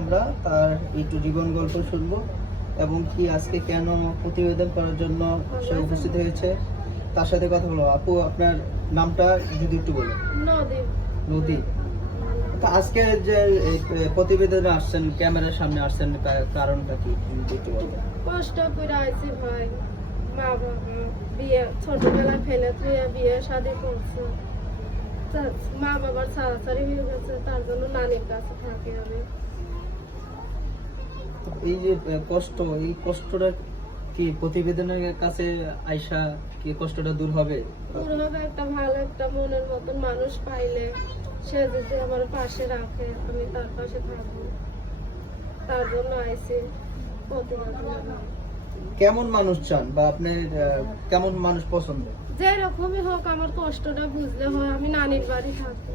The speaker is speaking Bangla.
আমরা তার একটু জীবন গল্প শুনব এবং কি আজকে কেন প্রতিবেদন করার জন্য সে উপস্থিত হয়েছে। তার সাথে কথা বলব। আপু আপনার নামটা যদি একটু বলো নদী তো আজকে যে প্রতিবেদনে আসছেন ক্যামেরার সামনে আসছেন কারণটা কি? একটু বলো কষ্ট করে আইছি ভাই। মা বাবা বিয়ে ছোটবেলায় ফেলে তুই বিয়ে শাদি করছে। মা বাবার ছাড়াছাড়ি হয়ে গেছে তার জন্য নানির কাছে থাকি আমি। এই যে কষ্ট এই কষ্টটা কি প্রতিবেদনের কাছে আইসা কি কষ্টটা দূর হবে? দূর হবে একটা ভালো একটা মনের মতন মানুষ পাইলে সে যদি আমার পাশে রাখে আমি তার পাশে থাকব। তার জন্য প্রতিবাদ কেমন মানুষ চান বা আপনার আহ, কেমন মানুষ পছন্দ? যে রকমই হোক আমার কষ্টটা বুঝলে হয় আমি নানির বাড়ি থাকি।